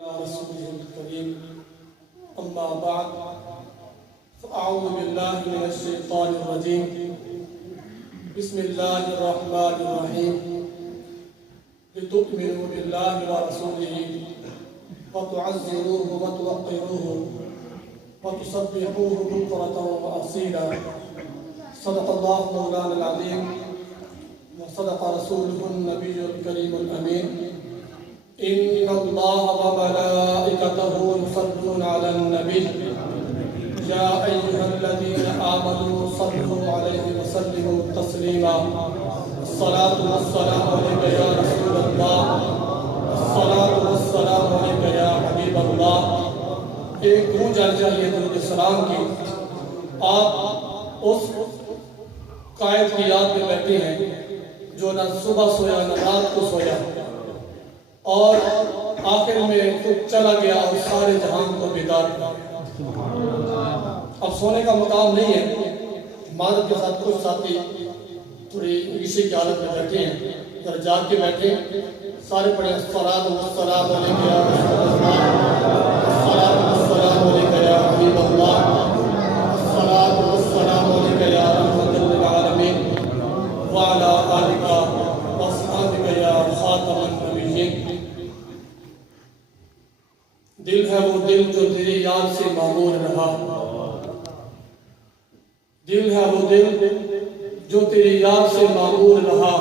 رسوله الكريم أما بعد فأعوذ بالله من الشيطان الرجيم بسم الله الرحمن الرحيم لتؤمنوا بالله ورسوله وتعزروه وتوقروه وتسبحوه بكرة وأصيلا صدق الله مولانا العظيم وصدق رسوله النبي الكريم الأمين إن الله وملائكته يصلون على النبي يا أيها الذين آمنوا صلوا عليه وسلموا تسليما الصلاة والسلام عليك يا رسول الله الصلاة والسلام عليك يا حبيب الله ایک گونج آ چاہیے درود السلام کی. آپ اس قائد کی یاد میں بیٹھے ہیں جو نہ صبح سویا نہ رات کو سویا اور آخر میں خود چلا گیا اور سارے جہان کو بیدار کیا. اب سونے کا مقام نہیں ہے. معذرت کے ساتھ کچھ ساتھی تھوڑی عیشے کی حالت میں بیٹھے ہیں, ذرا جاگ کے بیٹھے. سارے پڑھیں الصلاۃ والسلام علیک یا رسول اللہ, الصلاۃ والسلام علیک یا حبیب اللہ, الصلاۃ والسلام علیک یا رحمۃ للعالمین وعلی آلک واصحابک یا خاتم النبیین. دل ہے وہ دل جو تیری یاد سے معمور رہا, دل ہے وہ دل جو تیری یاد سے معمور رہا,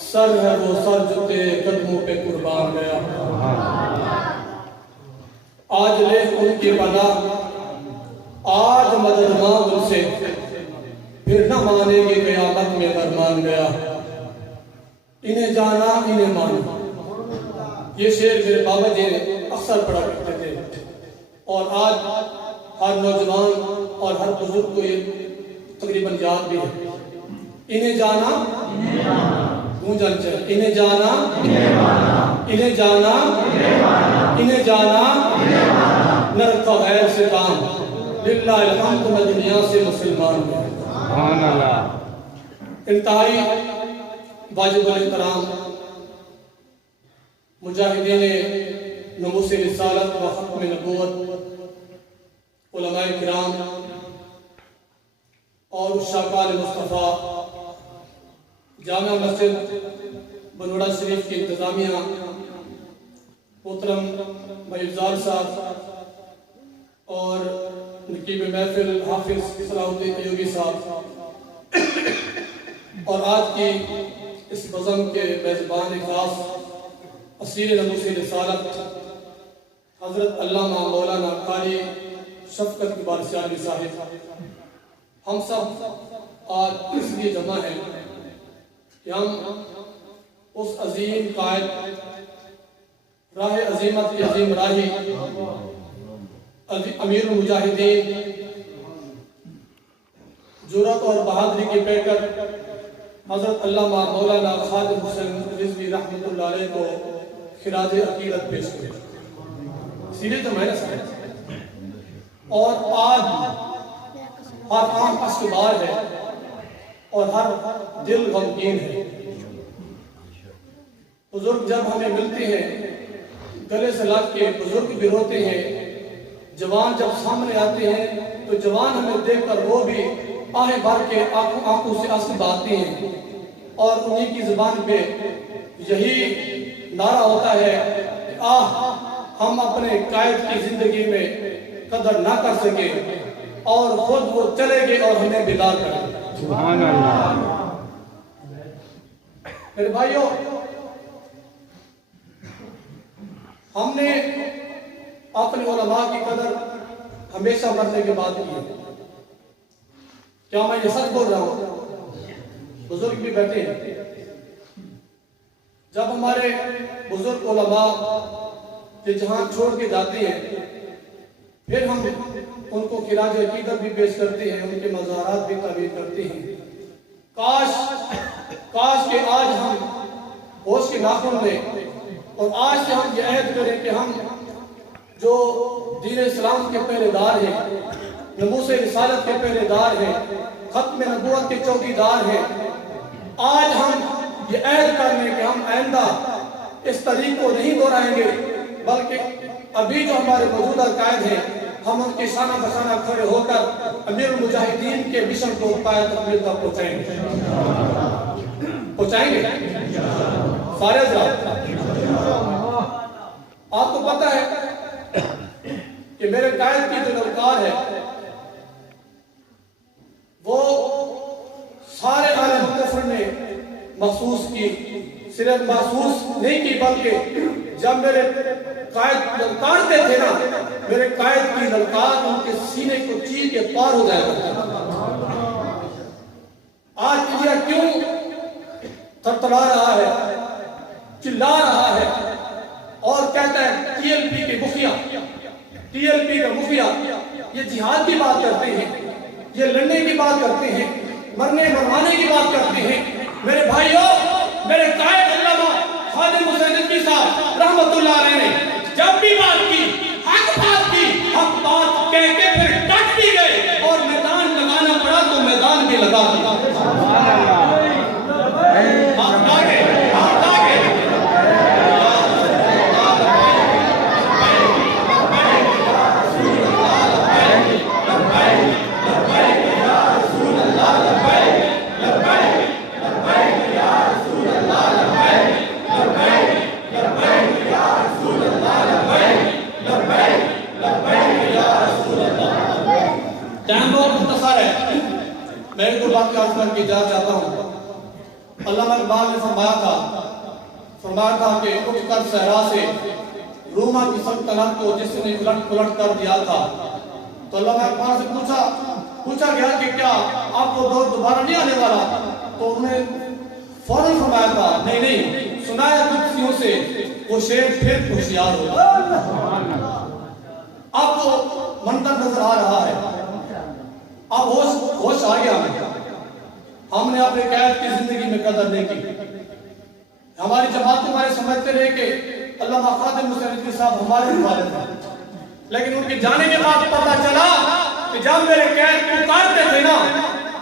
سر ہے وہ سر جو تیرے قدموں پہ قربان گیا. آج لے ان کی پناہ, آج مدد مانگ ان سے, پھر نہ مانے گے قیامت میں فرمان گیا. انہیں جانا انہیں مانا, یہ شعر میرے بابا جی اکثر پڑھا کرتے تھے اور آج ہر نوجوان اور ہر بزرگ کو یہ تقریباً یاد بھی ہے. انہیں جانا گونجن چاہیے, انہیں جانا انہیں جانا انہیں جانا نہ رکھا غیر سے کام, للہ الحمد میں دنیا سے مسلمان ہوں. انتہائی واجب الاحترام مجاہدین نموس رسالت و ختم نبوت, علماء کرام اور شاکال مصطفیٰ, جامع مسجد بنوڑا شریف کی انتظامیہ, محترم بھائی افضال صاحب اور نقیب محفل حافظ صلاح الدین ایوبی صاحب, اور آج کی اس بزم کے میزبان خاص اسیر نموس رسالت حضرت علامہ مولانا قاری شفقت اقبال سیالوی صاحب. ہم سب آج اس لیے جمع ہیں کہ ہم اس عظیم قائد, راہ عظیمت کی عظیم راہی, امیر المجاہدین, جرأت اور بہادری کے پیکر حضرت علامہ مولانا خادم حسین رضوی رحمۃ اللہ علیہ کو خراج عقیدت پیش کریں. سیدھے تو میں نے سمجھا, اور آج ہر آنکھ اشکبار ہے اور ہر دل غمگین ہے. بزرگ جب ہمیں ملتے ہیں گلے سے لگ کے بزرگ بھی روتے ہیں, جوان جب سامنے آتے ہیں تو جوان ہمیں دیکھ کر وہ بھی آہیں بھر کے آنکھوں سے آنسو بہاتے ہیں, اور انہی کی زبان پہ یہی نعرہ ہوتا ہے کہ آہ ہم اپنے قائد کی زندگی میں قدر نہ کر سکے اور خود وہ چلے گئے اور ہمیں بیدار کر دیا. سبحان اللہ. میرے بھائیوں, ہم نے اپنے علماء کی قدر ہمیشہ مرنے کے بعد کی ہے. کیا میں یہ سچ بول رہا ہوں؟ بزرگ بھی بیٹھے ہیں. جب ہمارے بزرگ علماء یہ جہان چھوڑ کے جاتے ہیں, پھر ہم ان کو خراج عقیدت بھی پیش کرتے ہیں, ان کے مزارات بھی تعمیر کرتے ہیں. کاش کہ آج ہم ہوش کے ناخن لیں اور آج سے ہم یہ عہد کریں کہ ہم جو دین اسلام کے پہرے دار ہیں, نموس رسالت کے پہرے دار ہیں, ختم نبوت کے چوکیدار ہیں, آج ہم یہ عہد کر لیں کہ ہم آئندہ اس طریق کو نہیں دہرائیں گے بلکہ ابھی جو ہمارے موجودہ قائد ہیں ہم ان کے شانہ بشانہ کھڑے ہو کر امیر المجاہدین کے مشن کو پائے تکمیل تک پہنچائیں گے سارے حضرات آپ کو پتہ ہے کہ میرے قائد کی جو للکار ہے وہ سارے عالم کفر نے محسوس کی، صرف محسوس نہیں کی بلکہ جب میرے قائد للکارتے تھے نا، میرے قائد کی للکار ان کے سینے کو چیر کے پار ہو جائے گا۔ آج انڈیا کیوں تھرتھرا رہا ہے، چلا رہا ہے اور کہتا ہے ٹی ایل پی کے مخفیہ، ٹی ایل پی کا مخفیہ یہ جہاد کی بات کرتے ہیں، یہ لڑنے کی بات کرتے ہیں، مرنے مروانے کی بات کرتے ہیں۔ میرے بھائیوں، میرے قائد علامہ خادم حسین ندوی صاحب رحمت اللہ علیہ نے جب بھی بات کی، حق بات کہہ کے پھر ڈٹ بھی گئے اور میدان لگانا پڑا تو میدان بھی لگا دیا۔ میں ایک دو بات کی عرض کر کے جا چاہتا ہوں۔ علامہ اقبال نے فرمایا تھا کہ اٹھ کر صحرا سے روما کی سلطنت کو جس نے الٹ پلٹ کر دیا تھا، تو علامہ اقبال سے پوچھا گیا کہ کیا آپ کو دور دوبارہ نہیں آنے والا؟ تو انہوں نے فوراً فرمایا تھا نہیں، سنایا کچھوں سے وہ شیر پھر ہوشیار ہو۔ آپ کو منظر نظر آ رہا ہے، اب ہوش آ گیا ہم نے اپنے قائد کی زندگی میں قدر نہیں کی۔ ہماری جماعت ہمارے سمجھتے رہے کہ علامہ خادم حسین ندوی صاحب ہمارے والد ہیں، لیکن ان کے جانے کے بعد پتہ چلا کہ جب میرے قائد پکارتے تھے نا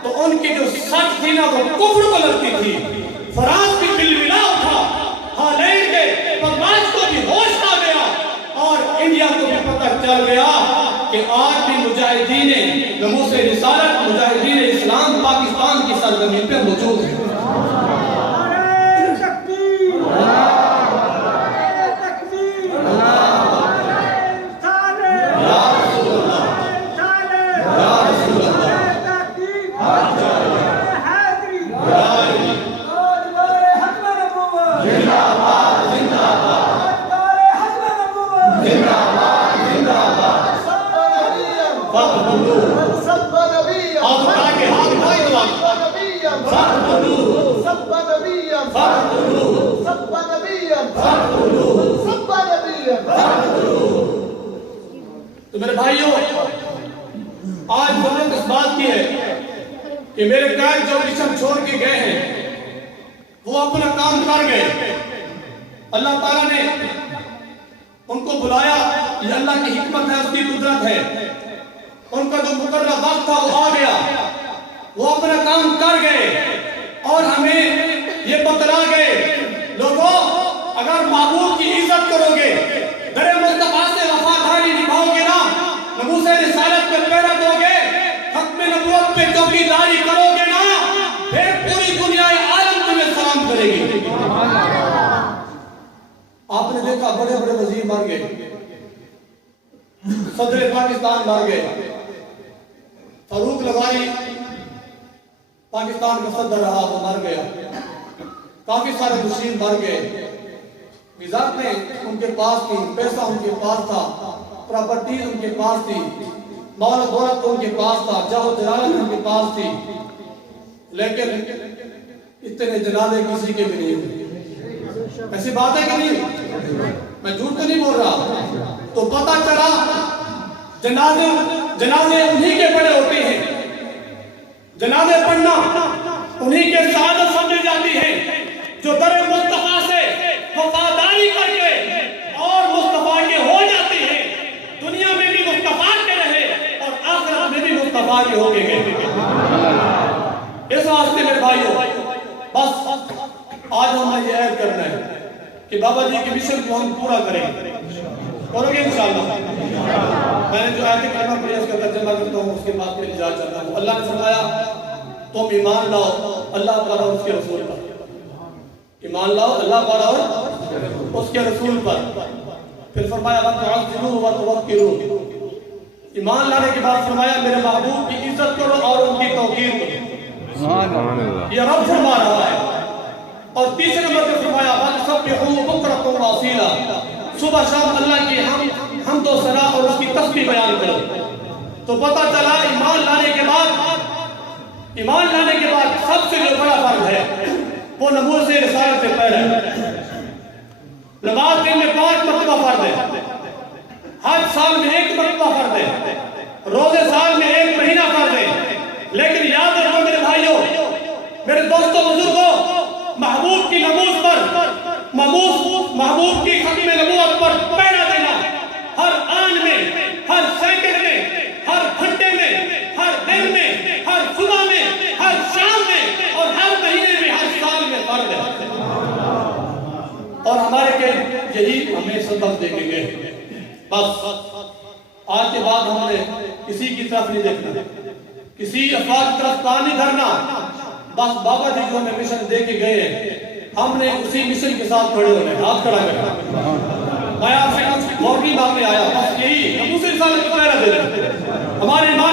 تو ان کی جو سچ تھی نا وہ کفر کو لگتی تھی۔ فرانس بھی بلبلا اٹھا، ہالینڈ کے پرواز کو بھی ہوش آ گیا اور انڈیا کو بھی پتہ چل گیا کہ آج بھی مجاہدین نموذ رسالت، مجاہدین اسلام پاکستان کی سرزمین پہ موجود ہیں۔ تو میرے بھائیوں، آج ضرورت اس بات کی ہے کہ میرے قائد جو مشن چھوڑ کے گئے ہیں وہ اپنا کام کر گئے۔ اللہ تعالیٰ نے ان کو بلایا، یہ اللہ کی حکمت ہے، اس کی قدرت ہے۔ ان کا جو مقررہ وقت تھا وہ آ گیا، وہ اپنا کام کر گئے اور ہمیں یہ بتلا گئے لوگوں اگر محبوب کی عزت کرو گے، در مصطفیٰ سے وفاداری نبھاؤ گے نا، ناموس رسالت پہ پیرا دو گے، ختم نبوت پہ چوکیداری کرو گے نا، پھر پوری دنیا عالم تمہیں سلام کرے گی۔ آپ نے دیکھا بڑے بڑے وزیر مر گئے، صدر پاکستان مر گئے، فاروق لغاری پاکستان کا صدر رہا وہ مر گیا، کافی سارے مشیر مر گئے، وزارتیں ان کے پاس تھی، پیسہ ان کے پاس تھا، پراپرٹیز ان کے پاس تھی، مال و دولت ان کے پاس تھا، جاہ و جلالت ان کے پاس تھی، لیکن اتنے جنازے کسی کے بھی نہیں تھے۔ ایسی بات ہے کہ نہیں؟ میں جھوٹ تو نہیں بول رہا۔ تو پتہ چلا جنازے انہی کے بڑے ہوتے ہیں، جنازے پڑھنا انہی کے سعادت سمجھی جاتی ہے جو در مصطفیٰ سے وفاداری کر کے اور مصطفیٰ کے ہو جاتی ہے، دنیا میں بھی مصطفیٰ کے رہے اور آخرت میں بھی مصطفیٰ کے ہو کے گئے۔ اس واسطے میرے بھائیوں، بس آج ہمیں یہ عہد کرنا ہے کہ بابا جی کے مشن کو ہم پورا کریں۔ کرو گے انشاءاللہ؟ میں نے جو آیت کریمہ پڑھی اس کا ترجمہ کرتا ہوں، اس کے بعد پھر اجازت چاہتا ہوں۔ اللہ نے فرمایا تم ایمان لاؤ اللہ پر اور اس کے رسول پر، ایمان لاؤ اللہ پر اور اس کے رسول پر۔ پھر فرمایا وَتُعَظِّمُوهُ وَتُوَقِّرُوهُ، ایمان لانے کے بعد فرمایا میرے محبوب کی عزت کرو اور ان کی توقیر کرو، یہ رب فرما رہا ہے۔ اور تیسرے نمبر پہ فرمایا وَسَبِّحُوهُ بُكْرَةً وَأَصِيلًا، صبح شام اللہ کی حمد و ثنا اور اس کی تسبیح بیان کرو۔ تو پتہ چلا ایمان لانے کے بعد سب سے جو بڑا فرض ہے وہ نبوت سے رسالت سے پہلے ہے۔ نماز دن میں 5 مرتبہ فرض ہے، حج سال میں 1 مرتبہ فرض ہے، روزے سال میں 1 مہینہ فرض ہے۔ لیکن یاد رکھو میرے بھائیوں، میرے دوستوں، بزرگوں، محبوب کی نماز پر، محبوب کی ختم نبوت پر پہرا دینا، ہر آن میں، ہر سیکنڈ میں، ہر گھنٹے میں، ہر دن میں، ہر صبح میں، ہر شام میں اور ہر مہینے میں، ہر سال میں فرض ہے۔ اور ہمارے کے یہی ہمیں سبق دے کے گئے۔ بس آج کے بعد ہم نے کسی کی طرف نہیں دیکھنا، کسی افراد کی طرف کان نہیں دھرنا۔ بس بابا جی جو ہمیں مشن دے کے گئے ہیں ہم نے اسی مشن کے ساتھ کھڑے ہونے، ہاتھ کھڑا کرنا۔ میں آپ سے کچھ اور بھی باتیں آیا، بس یہی ہم دوسری رسالت کو پہرا دے رہے ہیں۔ ہماری ماں